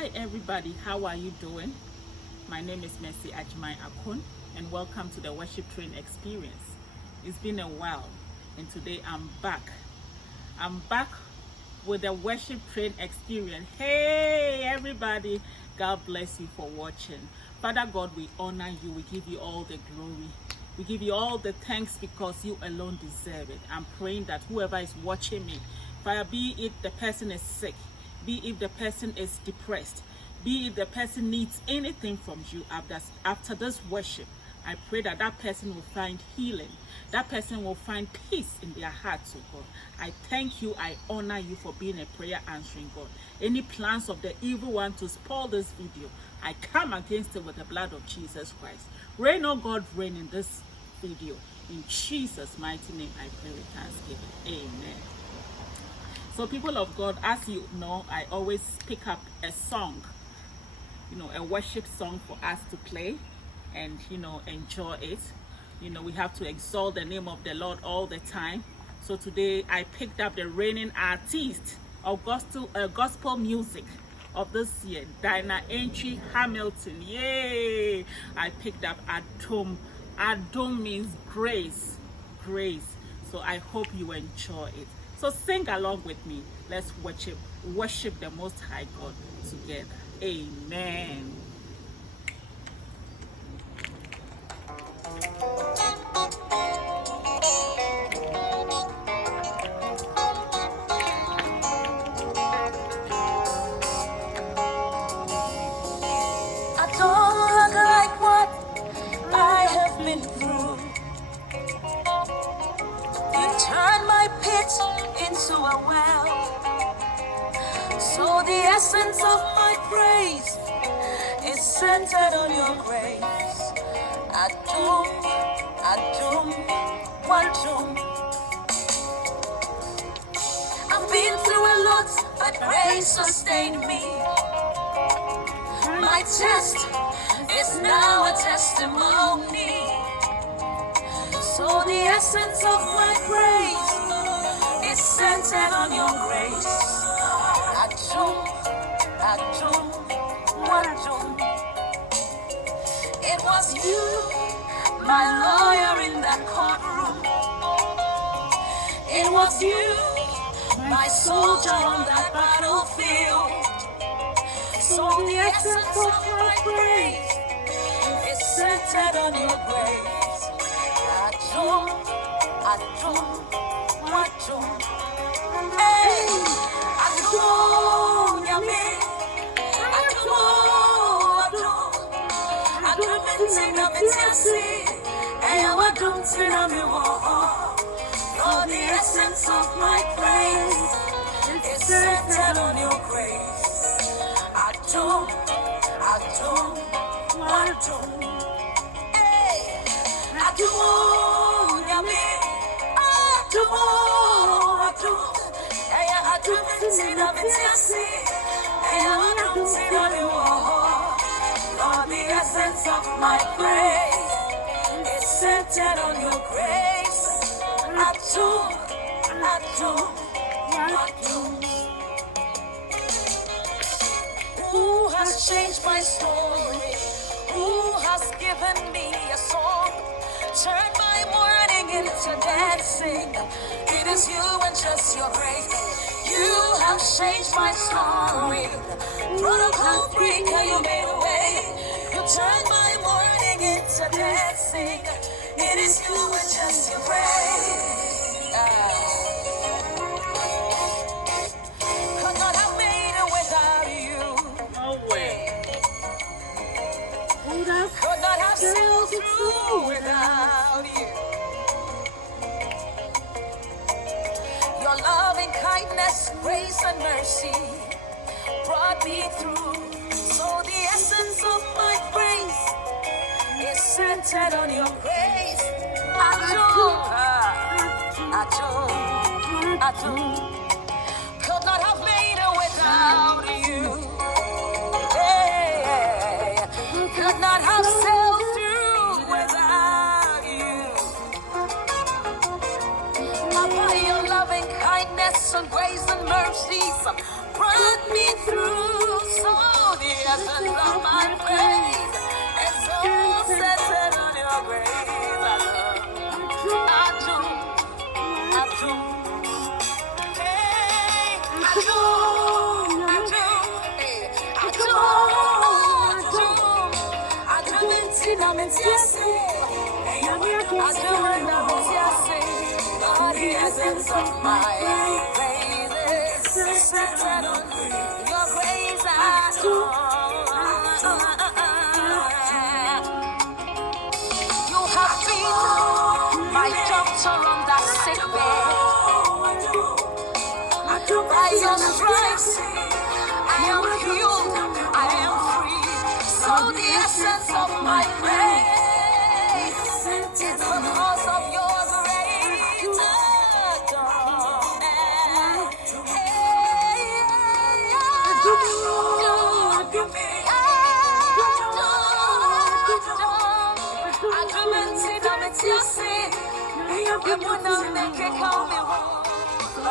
Hi everybody, how are you doing? My name is Agyeman-Ackon and welcome to the Worship Train Experience. It's been a while and today I'm back. I'm back with the Worship Train Experience. Hey everybody, God bless you for watching. Father God, we honor you, we give you all the glory. We give you all the thanks because you alone deserve it. I'm praying that whoever is watching me, Father, be it the person is sick, be it the person is depressed, be it the person needs anything from you after this worship, I pray that that person will find healing. That person will find peace in their hearts, oh God. I thank you, I honor you for being a prayer answering God. Any plans of the evil one to spoil this video, I come against it with the blood of Jesus Christ. Reign, oh God, reign in this video. In Jesus' mighty name, I pray with thanksgiving. Amen. So people of God, as you know, I always pick up a song, a worship song for us to play and, enjoy it. We have to exalt the name of the Lord all the time. So today I picked up the reigning artist of gospel music of this year, Antwi Hamilton. Yay! I picked up Adom. Adom means grace. So I hope you enjoy it. So sing along with me. Let's worship the Most High God together. Amen. I don't look like what I have been through. You turned my pit into a well. So the essence of my praise is centered on your grace. Adom, Adom, Adom. I've been through a lot, but grace sustained me. My test is now a testimony. So the essence of my praise is centered on your grace. Adom, Adom, Adom. It was you, my lawyer in that courtroom. It was you, my soldier on that battlefield. So the essence of my praise is centered on your grace. Adom, Adom, Adom. Hey, Adom, Yahweh. Adom, Adom. Adom, Tina, Mitiasi. Hey, Adom, Tina, Miwo. For the essence of my praise is centered on your grace. Adom, Adom, Adom. Hey, Adom, Yahweh. Adom, Adom. Hey, Adom, Tina, Mitiasi. Hey, Adom, Tina, Miwo. For the essence of my praise is centered on your grace. Adom, Adom, Adom. Who has changed my story? Who has given me a song? Turned my mourning into dancing. It is you and just your grace. You have changed my story. Protocol breaker, you made a way. You turned my mourning into dancing. It is you and just your grace. Could not have made it without you. No way. Could not have sailed through without you. Your loving kindness, grace, and mercy brought me through. So the essence of my praise is centered on your grace. Adom, Adom, Adom. Could not have made it without you. Hey, could not have sailed through without you. By your loving kindness and grace and mercies brought me through. So The essence of my praises is centered on your grace, Adom. You have been my doctor on that sick bed. By your stripes, I am healed, I am free. So the essence of my praise is because of your grace, Adom.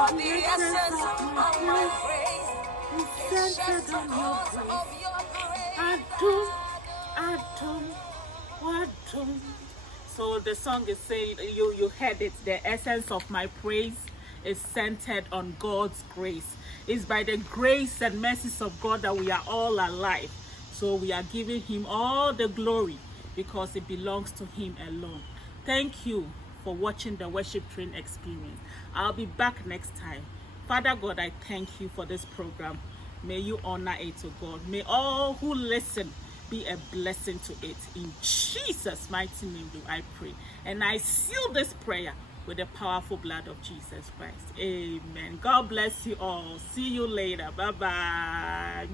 The essence of my praise is just because of your grace. Adom, Adom. So the song is saying, you heard it, the essence of my praise is centered on God's grace. It's by the grace and mercies of God that we are all alive. So we are giving him all the glory because it belongs to him alone. Thank you for watching the Worship Train Experience. I'll be back next time. Father God, I thank you for this program. May you honor it to God. May all who listen be a blessing to it. In Jesus' mighty name do I pray. And I seal this prayer with the powerful blood of Jesus Christ. Amen. God bless you all. See you later. Bye-bye.